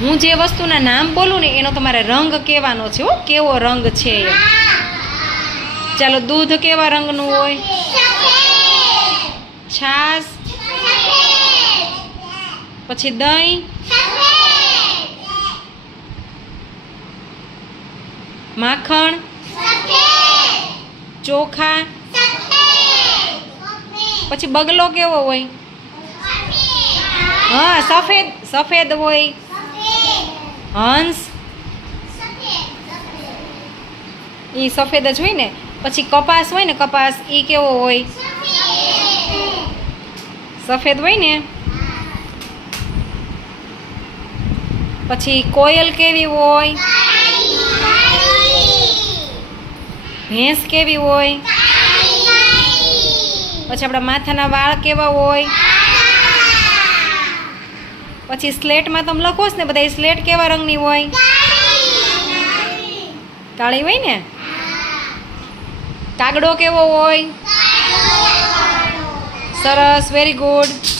હું જે વસ્તુના નામ બોલું ને એનો તમારે રંગ કહેવાનો છે. હો, કેવો રંગ છે એ. ચાલો, દૂધ કેવા રંગનું હોય? છાશ, પછી દહીં, માખણ, ચોખા, પછી બગલો કેવો હોય? હા, સફેદ સફેદ હોય. હંસ એ સફેદ જ હોય ને. પછી કપાસ હોય ને, કપાસ એ કેવો હોય? સફેદ હોય ને. પછી કોયલ કેવી હોય? ભેંસ કેવી હોય? પછી આપણા માથાના વાળ કેવા હોય? પછી સ્લેટમાં તમે લખો છો ને બધા, એ સ્લેટ કેવા રંગની હોય? કાળી હોય ને. કાગડો કેવો હોય? સરસ, વેરી ગુડ.